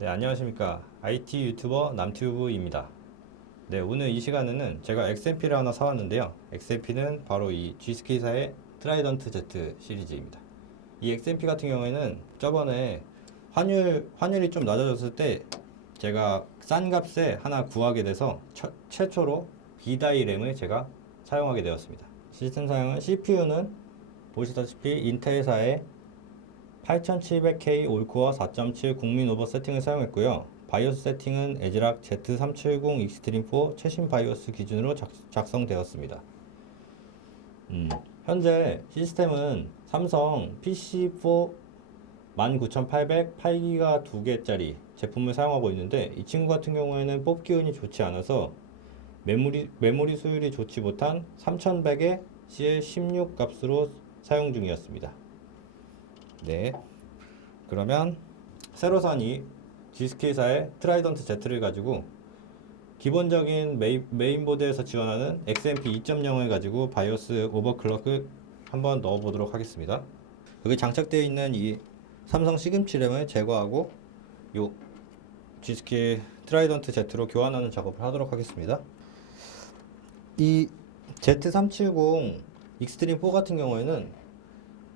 네, 안녕하십니까. IT 유튜버 남튜브입니다. 네, 오늘 이 시간에는 제가 XMP를 하나 사왔는데요. XMP는 바로 이 G스키사의 트라이던트 Z 시리즈입니다. 이 XMP 같은 경우에는 저번에 환율이 좀 낮아졌을 때 제가 싼 값에 하나 구하게 돼서 최초로 B다이 램을 제가 사용하게 되었습니다. 시스템 사양은 CPU는 보시다시피 인텔사의 8700K 올코어 4.7 국민 오버 세팅을 사용했고요. 바이오스 세팅은 에즈락 Z370 익스트림 4 최신 바이오스 기준으로 작성되었습니다. 현재 시스템은 삼성 PC4 19800 8기가 2개짜리 제품을 사용하고 있는데 이 친구 같은 경우에는 뽑기 운이 좋지 않아서 메모리 수율이 좋지 못한 3100의 CL16 값으로 사용 중이었습니다. 네, 그러면 새로 산 이 G스키사의 트라이던트 Z를 가지고 기본적인 메인보드에서 지원하는 XMP 2.0을 가지고 바이오스 오버클럭을 한번 넣어 보도록 하겠습니다. 여기 장착되어 있는 이 삼성 시금치 램을 제거하고 요 G스키 트라이던트 Z로 교환하는 작업을 하도록 하겠습니다. 이 Z370 익스트림 4 같은 경우에는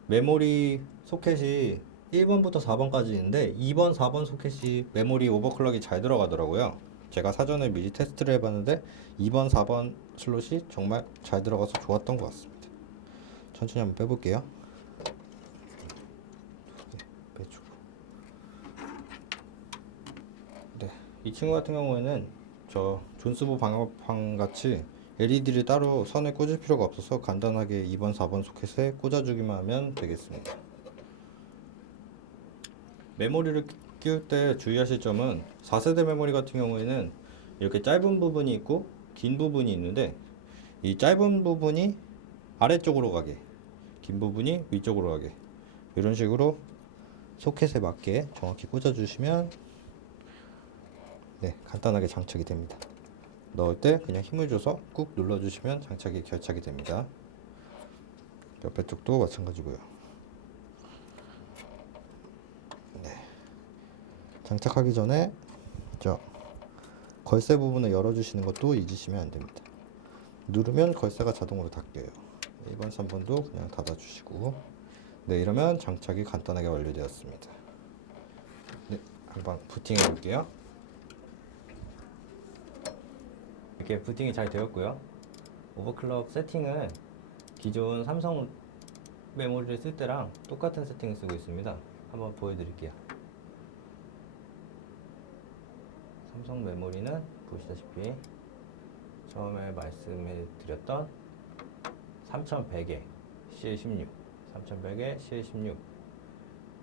메모리 소켓이 1번부터 4번까지 있는데 2번, 4번 소켓이 메모리 오버클럭이 잘 들어가더라고요. 제가 사전에 미리 테스트를 해봤는데 2번, 4번 슬롯이 정말 잘 들어가서 좋았던 것 같습니다. 천천히 한번 빼볼게요. 네, 빼주고. 네, 이 친구 같은 경우에는 저 존스보 방어판 같이 LED를 따로 선에 꽂을 필요가 없어서 간단하게 2번, 4번 소켓에 꽂아주기만 하면 되겠습니다. 메모리를 끼울 때 주의하실 점은 4세대 메모리 같은 경우에는 이렇게 짧은 부분이 있고 긴 부분이 있는데 이 짧은 부분이 아래쪽으로 가게, 긴 부분이 위쪽으로 가게 이런 식으로 소켓에 맞게 정확히 꽂아주시면 네, 간단하게 장착이 됩니다. 넣을 때 그냥 힘을 줘서 꾹 눌러주시면 장착이 결착이 됩니다. 옆에 쪽도 마찬가지고요. 네. 장착하기 전에 저 걸쇠 부분을 열어주시는 것도 잊으시면 안 됩니다. 누르면 걸쇠가 자동으로 닫혀요. 1번, 3번도 그냥 닫아주시고 네, 이러면 장착이 간단하게 완료되었습니다. 네, 한번 부팅해 볼게요. 이렇게 부팅이 잘 되었고요. 오버클럭 세팅은 기존 삼성 메모리를 쓸 때랑 똑같은 세팅을 쓰고 있습니다. 한번 보여드릴게요. 삼성 메모리는 보시다시피 처음에 말씀해 드렸던 3100에 CL16 3100에 CL16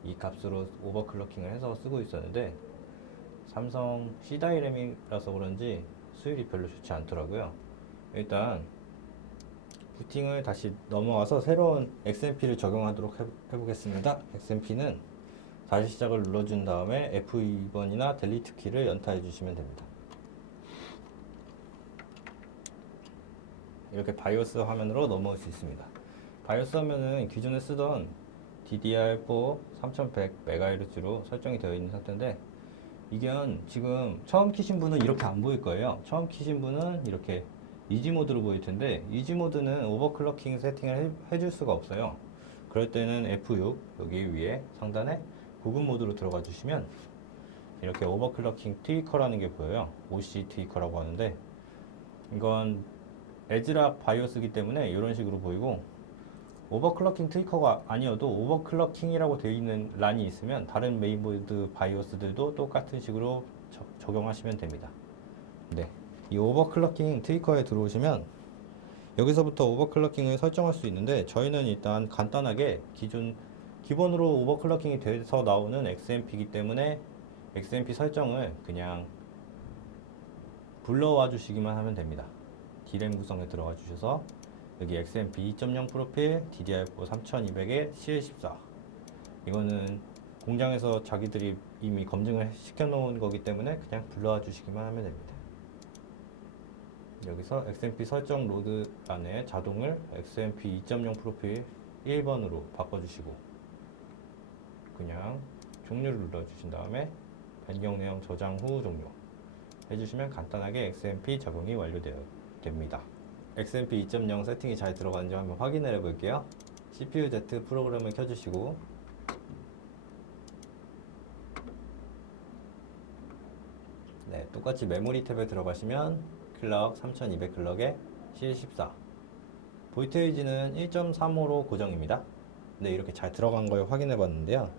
이 값으로 오버클럭킹을 해서 쓰고 있었는데 삼성 C다이 램이라서 그런지 수율이 별로 좋지 않더라고요. 일단 부팅을 다시 넘어가서 새로운 XMP를 적용하도록 해보겠습니다. XMP는 다시 시작을 눌러준 다음에 F2번이나 델리트 키를 연타해 주시면 됩니다. 이렇게 바이오스 화면으로 넘어올 수 있습니다. 바이오스 화면은 기존에 쓰던 DDR4 3100MHz로 설정이 되어 있는 상태인데 이건 지금 처음 키신 분은 이렇게 안 보일 거예요. 처음 키신 분은 이렇게 이지 모드로 보일 텐데 이지 모드는 오버클럭킹 세팅을 해줄 수가 없어요. 그럴 때는 F6 여기 위에 상단에 고급 모드로 들어가 주시면 이렇게 오버클럭킹 트위커라는 게 보여요. OC 트위커라고 하는데 이건 에즈락 바이오스기 때문에 이런 식으로 보이고 오버클럭킹 트위커가 아니어도 오버클럭킹이라고 되어 있는 란이 있으면 다른 메인보드 바이오스들도 똑같은 식으로 적용하시면 됩니다. 네, 이 오버클럭킹 트위커에 들어오시면 여기서부터 오버클럭킹을 설정할 수 있는데 저희는 일단 간단하게 기본으로 오버클럭킹이 돼서 나오는 XMP이기 때문에 XMP 설정을 그냥 불러와 주시기만 하면 됩니다. D램 구성에 들어가 주셔서 여기 XMP 2.0 프로필 DDR4 3200에 CL14 이거는 공장에서 자기들이 이미 검증을 시켜 놓은 거기 때문에 그냥 불러와 주시기만 하면 됩니다. 여기서 XMP 설정 로드 안에 자동을 XMP 2.0 프로필 1번으로 바꿔주시고 그냥 종료를 눌러주신 다음에 변경 내용 저장 후 종료 해주시면 간단하게 XMP 적용이 완료됩니다. XMP 2.0 세팅이 잘 들어가는지 한번 확인을 해볼게요. CPU-Z 프로그램을 켜주시고 네, 똑같이 메모리 탭에 들어가시면 클럭 3200 클럭에 CL14 볼테이지는 1.35로 고정입니다. 네, 이렇게 잘 들어간 걸 확인해 봤는데요.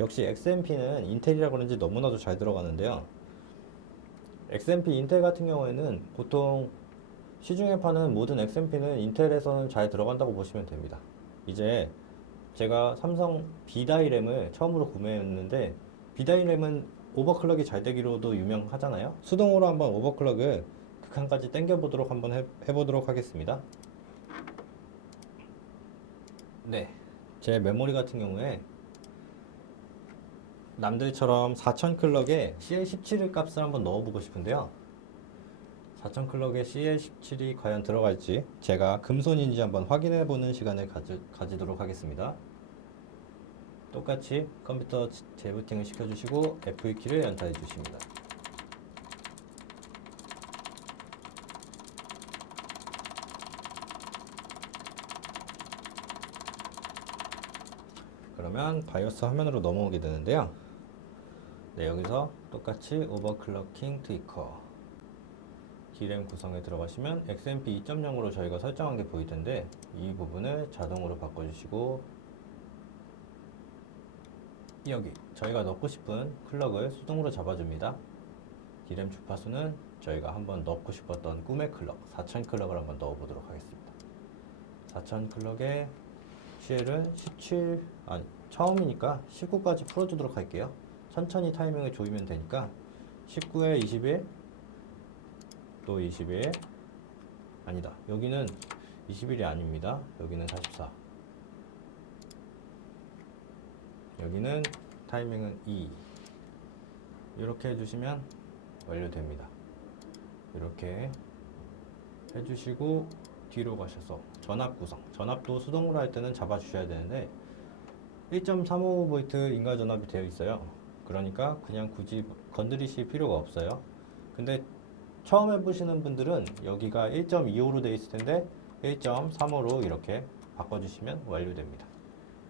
역시 XMP는 인텔이라 그런지 너무나도 잘 들어가는데요. XMP 인텔 같은 경우에는 보통 시중에 파는 모든 XMP는 인텔에서는 잘 들어간다고 보시면 됩니다. 이제 제가 삼성 B다이램을 처음으로 구매했는데 B다이램은 오버클럭이 잘 되기로도 유명하잖아요. 수동으로 한번 오버클럭을 극한까지 당겨보도록 한번 해보도록 하겠습니다. 네, 제 메모리 같은 경우에 남들처럼 4000클럭에 CL17의 값을 한번 넣어보고 싶은데요. 4000클럭에 CL17이 과연 들어갈지 제가 금손인지 한번 확인해보는 시간을 가지도록 하겠습니다. 똑같이 컴퓨터 재부팅을 시켜주시고 F2키를 연타해 주십니다. 그러면 바이오스 화면으로 넘어오게 되는데요. 네, 여기서 똑같이 오버클럭킹 트위커 D램 구성에 들어가시면 XMP 2.0으로 저희가 설정한 게 보일 텐데 이 부분을 자동으로 바꿔주시고 여기 저희가 넣고 싶은 클럭을 수동으로 잡아줍니다. D램 주파수는 저희가 한번 넣고 싶었던 꿈의 클럭 4000 클럭을 한번 넣어보도록 하겠습니다. 4000 클럭에 CL은 17 처음이니까 19까지 풀어주도록 할게요. 천천히 타이밍을 조이면 되니까 19에 21 또 21 아니다, 여기는 21이 아닙니다. 여기는 44 여기는 타이밍은 2 이렇게 해주시면 완료됩니다. 이렇게 해주시고 뒤로 가셔서 전압 구성, 전압도 수동으로 할 때는 잡아 주셔야 되는데 1.35V 인가 전압이 되어 있어요. 그러니까 그냥 굳이 건드리실 필요가 없어요. 근데 처음 해보시는 분들은 여기가 1.25로 되어 있을 텐데 1.35로 이렇게 바꿔주시면 완료됩니다.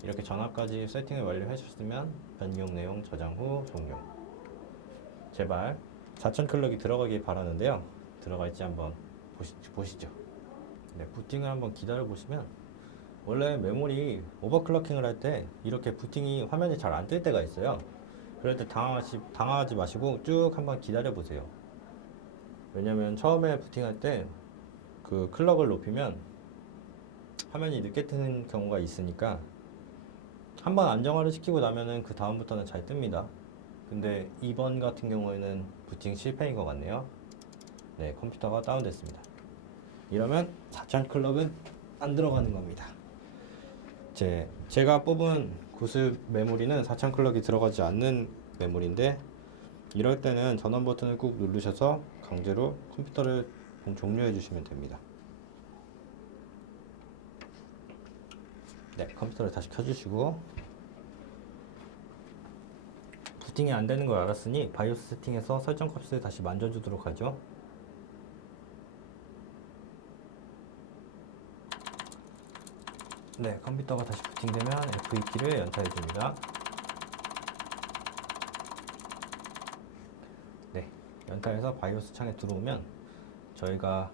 이렇게 전압까지 세팅을 완료하셨으면 변경 내용 저장 후 종료. 제발 4000 클럭이 들어가길 바라는데요. 들어갈지 한번 보시죠. 네, 부팅을 한번 기다려 보시면 원래 메모리 오버클럭킹을 할 때 이렇게 부팅이 화면이 잘 안 뜰 때가 있어요. 그럴 때 당황하지 마시고 쭉 한번 기다려 보세요. 왜냐면 처음에 부팅할 때 그 클럭을 높이면 화면이 늦게 뜨는 경우가 있으니까 한번 안정화를 시키고 나면은 그 다음부터는 잘 뜹니다. 근데 이번 같은 경우에는 부팅 실패인 것 같네요. 네, 컴퓨터가 다운됐습니다. 이러면 4000 클럭은 안 들어가는 겁니다. 제가 뽑은 구슬 메모리는 4000 클럭이 들어가지 않는 메모리인데 이럴 때는 전원 버튼을 꾹 누르셔서 강제로 컴퓨터를 종료해 주시면 됩니다. 네, 컴퓨터를 다시 켜주시고 부팅이 안 되는 걸 알았으니 바이오스 세팅에서 설정 값을 다시 만져주도록 하죠. 네, 컴퓨터가 다시 부팅되면 F2키를 연타해 줍니다. 네, 연타해서 바이오스 창에 들어오면 저희가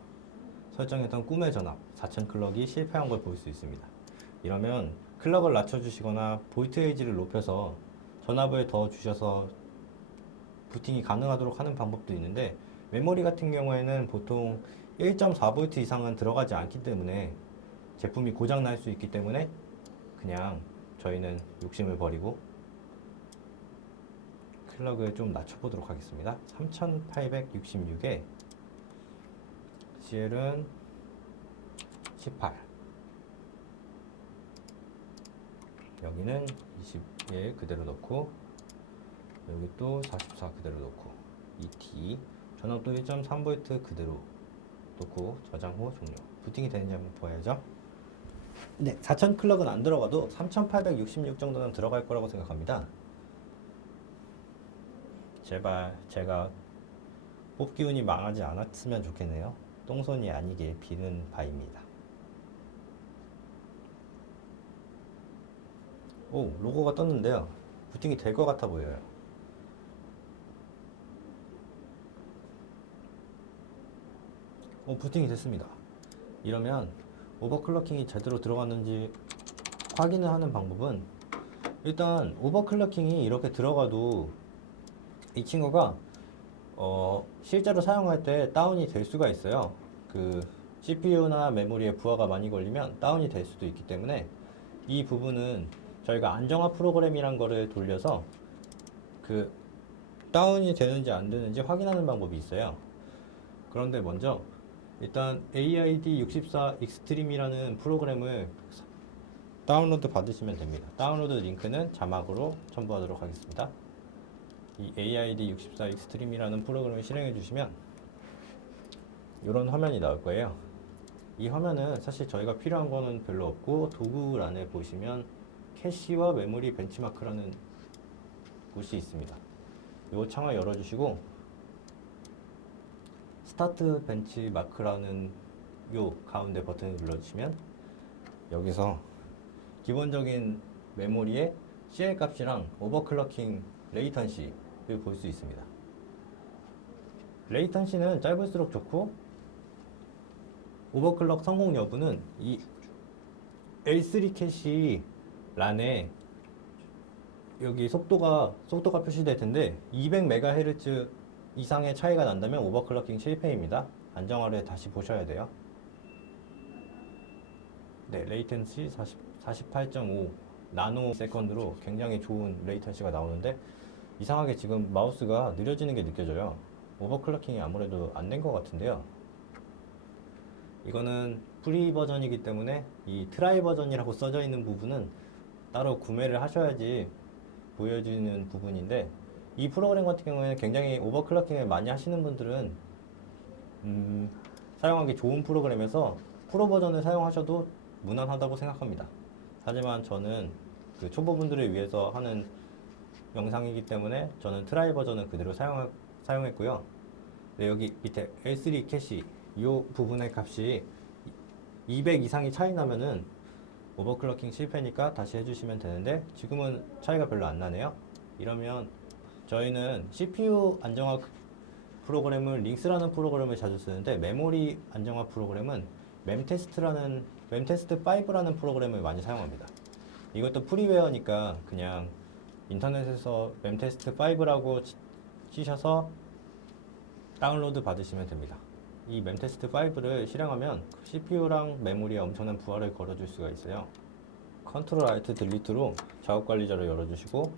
설정했던 꿈의 전압 4000 클럭이 실패한 걸 볼 수 있습니다. 이러면 클럭을 낮춰주시거나 볼테이지를 높여서 전압을 더 주셔서 부팅이 가능하도록 하는 방법도 있는데 메모리 같은 경우에는 보통 1.4V 이상은 들어가지 않기 때문에 제품이 고장 날 수 있기 때문에 그냥 저희는 욕심을 버리고 클럭을 좀 낮춰보도록 하겠습니다. 3866에 CL은 18 여기는 21 그대로 넣고 여기 또 44 그대로 넣고 ET 전압도 1.3V 그대로 놓고 저장 후 종료. 부팅이 되는지 한번 보아야죠. 네, 4000 클럭은 안 들어가도 3866 정도는 들어갈 거라고 생각합니다. 제발 제가 뽑기운이 망하지 않았으면 좋겠네요. 똥손이 아니길 비는 바입니다. 오, 로고가 떴는데요. 부팅이 될 것 같아 보여요. 오, 부팅이 됐습니다. 이러면 오버클럭킹이 제대로 들어갔는지 확인을 하는 방법은, 일단 오버클럭킹이 이렇게 들어가도 이 친구가 실제로 사용할 때 다운이 될 수가 있어요. 그 CPU나 메모리에 부하가 많이 걸리면 다운이 될 수도 있기 때문에 이 부분은 저희가 안정화 프로그램이란 거를 돌려서 그 다운이 되는지 안 되는지 확인하는 방법이 있어요. 그런데 먼저 일단 AID64 익스트림이라는 프로그램을 다운로드 받으시면 됩니다. 다운로드 링크는 자막으로 첨부하도록 하겠습니다. 이 AID64 익스트림이라는 프로그램을 실행해 주시면 이런 화면이 나올 거예요. 이 화면은 사실 저희가 필요한 거는 별로 없고, 도구란에 보시면 캐시와 메모리 벤치마크라는 곳이 있습니다. 이 창을 열어주시고 스타트 벤치마크라는 요 가운데 버튼을 눌러주시면 여기서 기본적인 메모리의 CL 값이랑 오버클럭킹 레이턴시를 볼 수 있습니다. 레이턴시는 짧을수록 좋고, 오버클럭 성공 여부는 이 L3 캐시 란에 여기 속도가 표시될 텐데 200MHz 이상의 차이가 난다면 오버클럭킹 실패입니다. 안정화를 다시 보셔야 돼요. 네, 레이턴시 48.5 나노 세컨드로 굉장히 좋은 레이턴시가 나오는데, 이상하게 지금 마우스가 느려지는 게 느껴져요. 오버클럭킹이 아무래도 안 된 것 같은데요. 이거는 프리 버전이기 때문에 이 트라이 버전이라고 써져 있는 부분은 따로 구매를 하셔야지 보여지는 부분인데, 이 프로그램 같은 경우에는 굉장히 오버클럭킹을 많이 하시는 분들은 사용하기 좋은 프로그램에서 프로 버전을 사용하셔도 무난하다고 생각합니다. 하지만 저는 그 초보분들을 위해서 하는 영상이기 때문에 저는 트라이 버전은 그대로 사용했고요. 네, 여기 밑에 L3 캐시 이 부분의 값이 200 이상이 차이 나면은 오버클럭킹 실패니까 다시 해주시면 되는데, 지금은 차이가 별로 안 나네요. 이러면 저희는 CPU 안정화 프로그램을 링스라는 프로그램을 자주 쓰는데, 메모리 안정화 프로그램은 memtest5라는 프로그램을 많이 사용합니다. 이것도 프리웨어니까 그냥 인터넷에서 memtest5라고 치셔서 다운로드 받으시면 됩니다. 이 memtest5를 실행하면 CPU랑 메모리에 엄청난 부하를 걸어줄 수가 있어요. 컨트롤 알트 딜리트로 작업 관리자를 열어주시고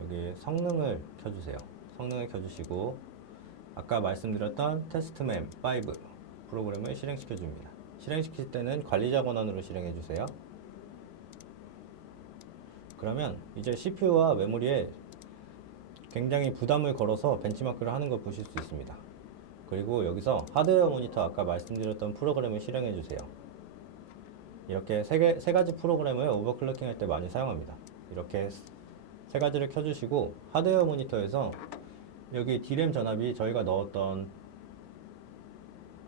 여기 성능을 켜주세요. 성능을 켜주시고 아까 말씀드렸던 테스트맨 5 프로그램을 실행시켜 줍니다. 실행시킬 때는 관리자 권한으로 실행해 주세요. 그러면 이제 CPU와 메모리에 굉장히 부담을 걸어서 벤치마크를 하는 걸 보실 수 있습니다. 그리고 여기서 하드웨어 모니터 아까 말씀드렸던 프로그램을 실행해 주세요. 이렇게 세 가지 프로그램을 오버클럭킹 할 때 많이 사용합니다. 이렇게 세 가지를 켜주시고 하드웨어 모니터에서 여기 D램 전압이 저희가 넣었던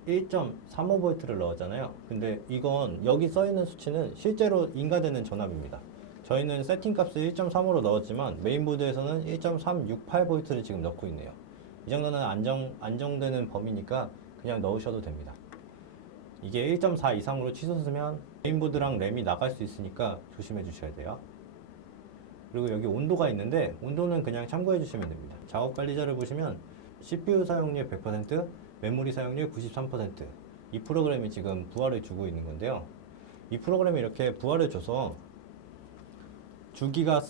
1.35V를 넣었잖아요. 근데 이건 여기 써있는 수치는 실제로 인가되는 전압입니다. 저희는 세팅 값을 1.3으로 넣었지만 메인보드에서는 1.368V를 지금 넣고 있네요. 이 정도는 안정되는 범위니까 그냥 넣으셔도 됩니다. 이게 1.4 이상으로 치솟으면 메인보드랑 램이 나갈 수 있으니까 조심해 주셔야 돼요. 그리고 여기 온도가 있는데 온도는 그냥 참고해 주시면 됩니다. 작업 관리자를 보시면 CPU 사용률 100%, 메모리 사용률 93%, 이 프로그램이 지금 부하를 주고 있는 건데요. 이 프로그램이 이렇게 부하를 줘서 주기가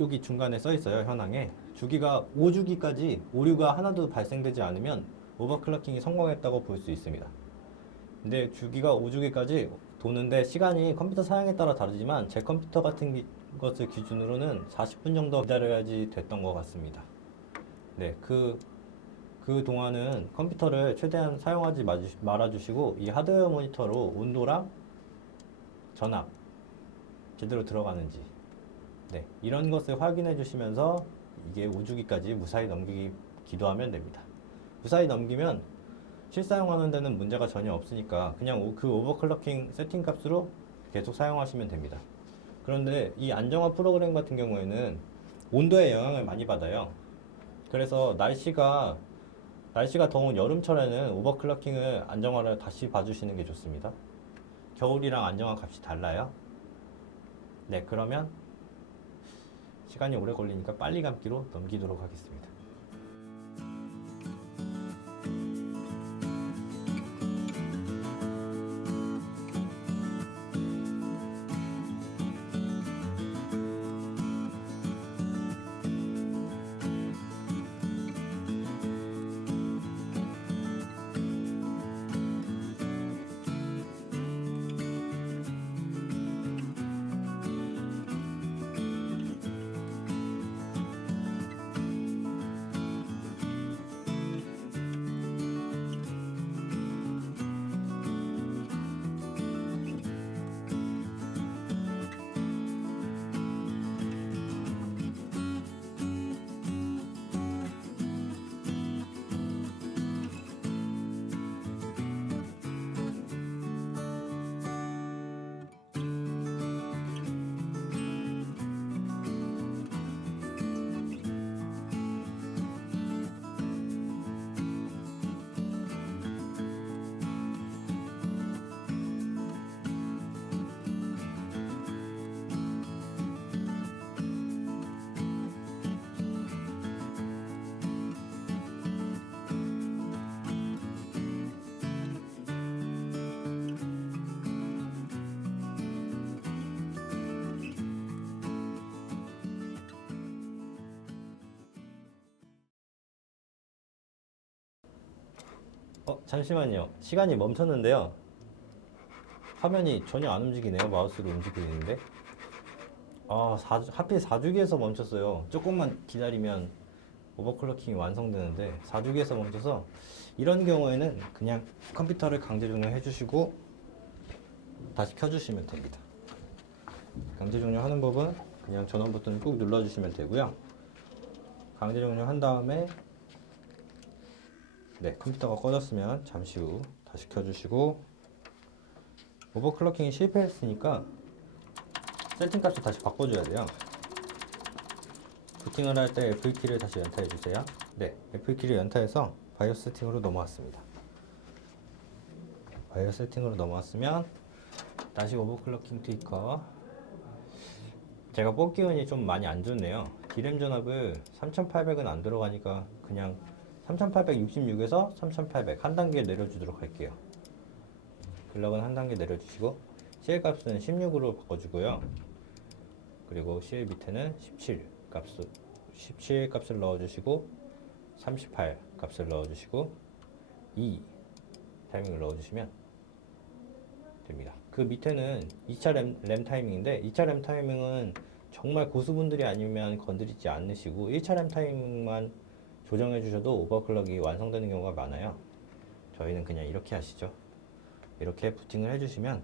여기 중간에 써 있어요. 현황에 주기가 5주기까지 오류가 하나도 발생되지 않으면 오버클럭킹이 성공했다고 볼 수 있습니다. 근데 주기가 5주기까지 도는데 시간이 컴퓨터 사양에 따라 다르지만 제 컴퓨터 같은 것을 기준으로는 40분 정도 기다려야지 됐던 것 같습니다. 네, 그 동안은 컴퓨터를 최대한 사용하지 말아주시고 이 하드웨어 모니터로 온도랑 전압 제대로 들어가는지, 네, 이런 것을 확인해 주시면서 이게 5주기까지 무사히 넘기기도 하면 됩니다. 무사히 넘기면 실사용하는 데는 문제가 전혀 없으니까 그냥 그 오버클럭킹 세팅 값으로 계속 사용하시면 됩니다. 그런데 이 안정화 프로그램 같은 경우에는 온도에 영향을 많이 받아요. 그래서 날씨가 더운 여름철에는 오버클럭킹을 안정화를 다시 봐주시는 게 좋습니다. 겨울이랑 안정화 값이 달라요. 네, 그러면 시간이 오래 걸리니까 빨리 감기로 넘기도록 하겠습니다. 잠시만요. 시간이 멈췄는데요. 화면이 전혀 안 움직이네요. 마우스로 움직이는데. 하필 4주기에서 멈췄어요. 조금만 기다리면 오버클럭킹이 완성되는데 4주기에서 멈춰서 이런 경우에는 그냥 컴퓨터를 강제 종료해 주시고 다시 켜주시면 됩니다. 강제 종료하는 법은 그냥 전원 버튼을 꾹 눌러주시면 되고요. 강제 종료한 다음에 네, 컴퓨터가 꺼졌으면 잠시 후 다시 켜주시고 오버클럭킹이 실패했으니까 세팅 값을 다시 바꿔줘야 돼요. 부팅을 할 때 F키를 다시 연타해 주세요. 네, F키를 연타해서 바이오스 세팅으로 넘어왔습니다. 바이오스 세팅으로 넘어왔으면 다시 오버클럭킹 트위커. 제가 뽑기 운이 좀 많이 안 좋네요. D램 전압을 3800은 안 들어가니까 그냥 3866에서 3800 한 단계 내려주도록 할게요. 글럭은 한 단계 내려주시고 CL 값은 16으로 바꿔주고요. 그리고 CL 밑에는 17 값을 넣어주시고 38 값을 넣어주시고 2 타이밍을 넣어주시면 됩니다. 그 밑에는 2차 램 타이밍인데 2차 램 타이밍은 정말 고수분들이 아니면 건드리지 않으시고 1차 램 타이밍만 조정해 주셔도 오버클럭이 완성되는 경우가 많아요. 저희는 그냥 이렇게 하시죠. 이렇게 부팅을 해주시면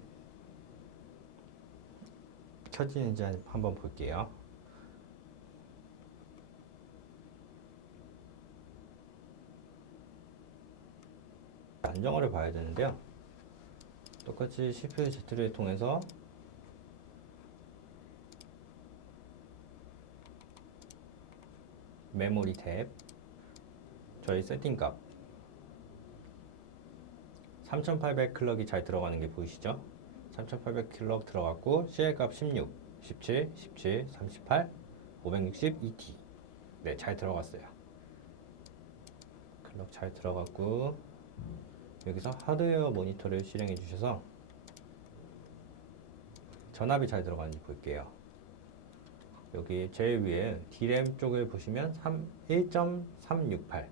켜지는지 한번 볼게요. 안정화를 봐야 되는데요. 똑같이 CPU Z를 통해서 메모리 탭, 저희 세팅값 3800 클럭이 잘 들어가는 게 보이시죠? 3800 클럭 들어갔고 CL 값 16, 17, 17, 38, 560 ET 네, 잘 들어갔어요. 클럭 잘 들어갔고 여기서 하드웨어 모니터를 실행해 주셔서 전압이 잘 들어가는지 볼게요. 여기 제일 위에 D램 쪽을 보시면 1.368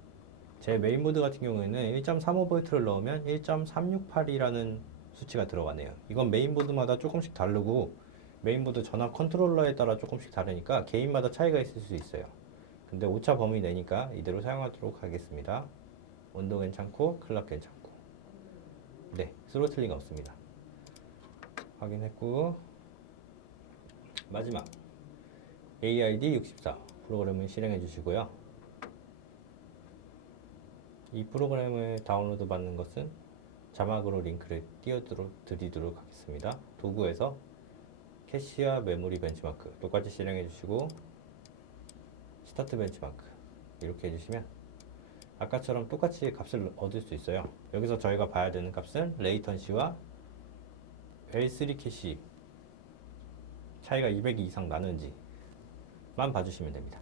제 메인보드 같은 경우에는 1.35V를 넣으면 1.368이라는 수치가 들어가네요. 이건 메인보드마다 조금씩 다르고 메인보드 전압 컨트롤러에 따라 조금씩 다르니까 개인마다 차이가 있을 수 있어요. 근데 오차 범위 내니까 이대로 사용하도록 하겠습니다. 온도 괜찮고 클럭 괜찮고 네, 스로틀링 없습니다. 확인했고 마지막 AID 64 프로그램을 실행해 주시고요. 이 프로그램을 다운로드 받는 것은 자막으로 링크를 띄워드리도록 하겠습니다. 도구에서 캐시와 메모리 벤치마크 똑같이 실행해 주시고, 스타트 벤치마크 이렇게 해주시면 아까처럼 똑같이 값을 얻을 수 있어요. 여기서 저희가 봐야 되는 값은 레이턴시와 L3 캐시 차이가 200이 이상 나는지만 봐주시면 됩니다.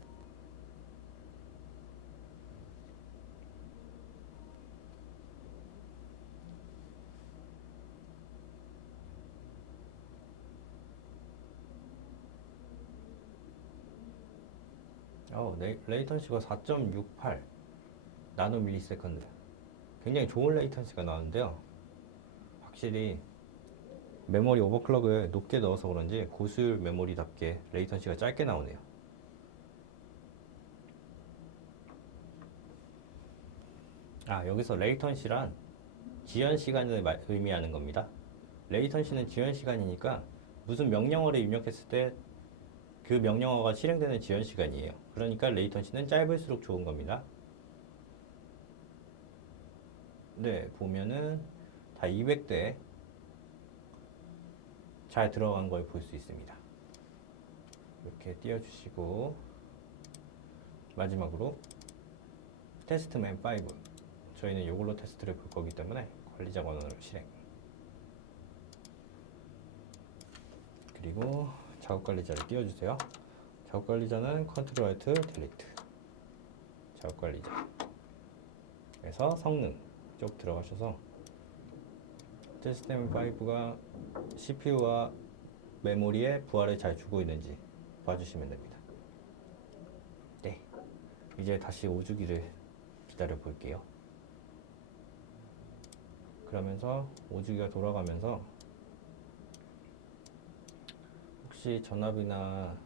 레이턴시가 4.68 나노 밀리세컨드, 굉장히 좋은 레이턴시가 나오는데요. 확실히 메모리 오버클럭을 높게 넣어서 그런지 고수율 메모리답게 레이턴시가 짧게 나오네요. 여기서 레이턴시란 지연 시간을 의미하는 겁니다. 레이턴시는 지연 시간이니까 무슨 명령어를 입력했을 때 그 명령어가 실행되는 지연 시간이에요. 그러니까 레이턴시는 짧을수록 좋은 겁니다. 네, 보면은 다 200대 잘 들어간 걸 볼 수 있습니다. 이렇게 띄워주시고, 마지막으로 테스트맨 5, 저희는 이걸로 테스트를 볼 거기 때문에 관리자 권한으로 실행, 그리고 작업 관리자를 띄워주세요. 작업 관리자는 컨트롤 알트 딜리트, 작업 관리자 그래서 성능 쪽 들어가셔서 테스트맨 5가 CPU와 메모리에 부하를 잘 주고 있는지 봐주시면 됩니다. 네, 이제 다시 5주기를 기다려 볼게요. 그러면서 5주기가 돌아가면서 혹시 전압이나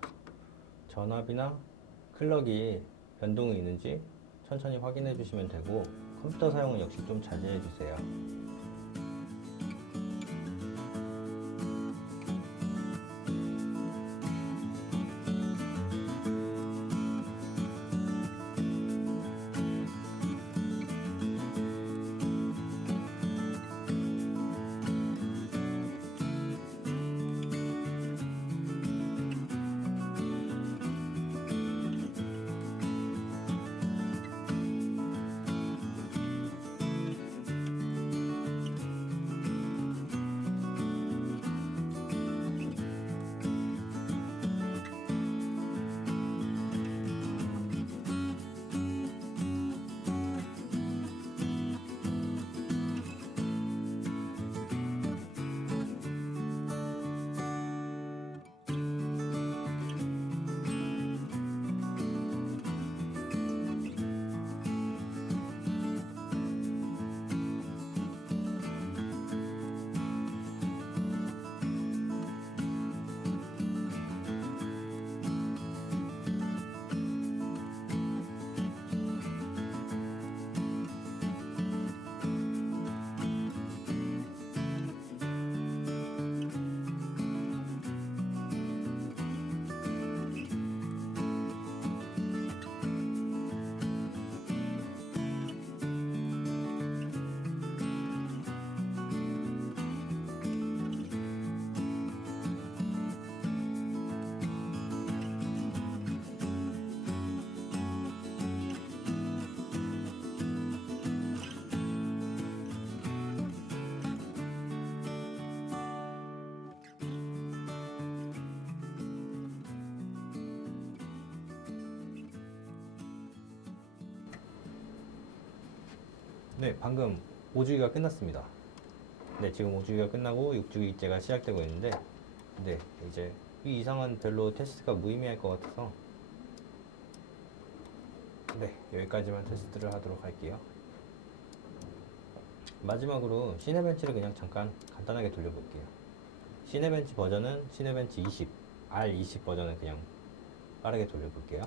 클럭이 변동이 있는지 천천히 확인해 주시면 되고, 컴퓨터 사용은 역시 좀 자제해 주세요. 네, 방금 5주기가 끝났습니다. 네, 지금 5주기가 끝나고 6주기째가 시작되고 있는데, 네, 이제 이 이상은 별로 테스트가 무의미할 것 같아서, 네, 여기까지만 테스트를 하도록 할게요. 마지막으로 시네벤치를 그냥 잠깐 간단하게 돌려볼게요. 시네벤치 버전은 시네벤치 20, R20 버전을 그냥 빠르게 돌려볼게요.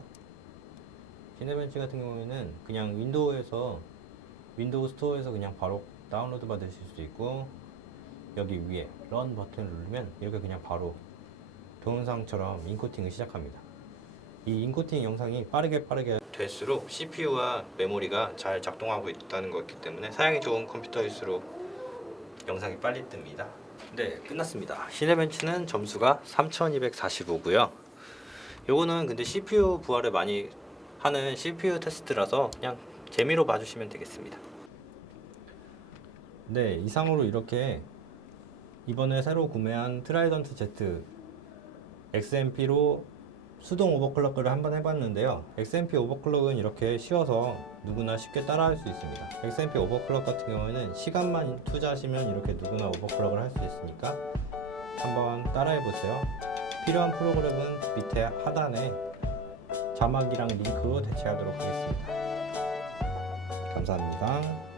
시네벤치 같은 경우에는 그냥 윈도우 스토어에서 그냥 바로 다운로드 받으실 수 있고, 여기 위에 런 버튼을 누르면 이렇게 그냥 바로 동영상처럼 인코팅을 시작합니다. 이 인코팅 영상이 빠르게 될수록 CPU와 메모리가 잘 작동하고 있다는 거기 때문에 사양이 좋은 컴퓨터일수록 영상이 빨리 뜹니다. 네, 끝났습니다. 시네벤치는 점수가 3245고요. 요거는 근데 CPU 부하를 많이 하는 CPU 테스트라서 그냥 재미로 봐주시면 되겠습니다. 네, 이상으로 이렇게 이번에 새로 구매한 트라이던트 Z XMP로 수동 오버클럭을 한번 해봤는데요. XMP 오버클럭은 이렇게 쉬워서 누구나 쉽게 따라할 수 있습니다. XMP 오버클럭 같은 경우에는 시간만 투자하시면 이렇게 누구나 오버클럭을 할 수 있으니까 한번 따라해보세요. 필요한 프로그램은 밑에 하단에 자막이랑 링크로 대체하도록 하겠습니다. 감사합니다.